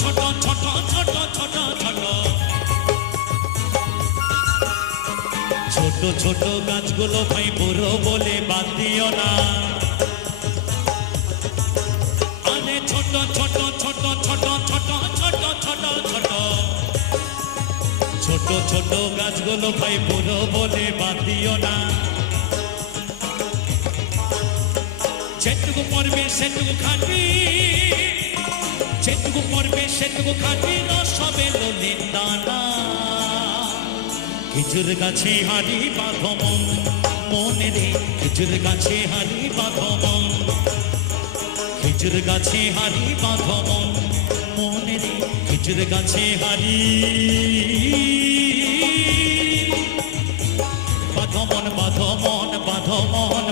ছোট ছোট ছোট ছোট ছোট ছোট ছোট গাছগুলো ভাই বুড়ো বলে বাদ দিও না। আরে ছোট ছোট ছোট ছোট ছোট ছোট ছোট ছোট ছোট ছোট গাছগুলো ভাই বুড়ো বলে বাদ দিও না। যেটুকু পড়বে সেটুকু খাটবি, যেটুকু পড়বে সেটুকু খাটবি, রস হবে ললিত দানা। খেজুর গাছে হাড়ি বাঁধো মন, মনে রে খেজুর গাছে হাড়ি বাঁধো মন, খেজুর গাছে হাড়ি বাঁধো মন, মনে রে খেজুর গাছে হাড়ি বাঁধো মন, বাঁধো মন, বাঁধো মন,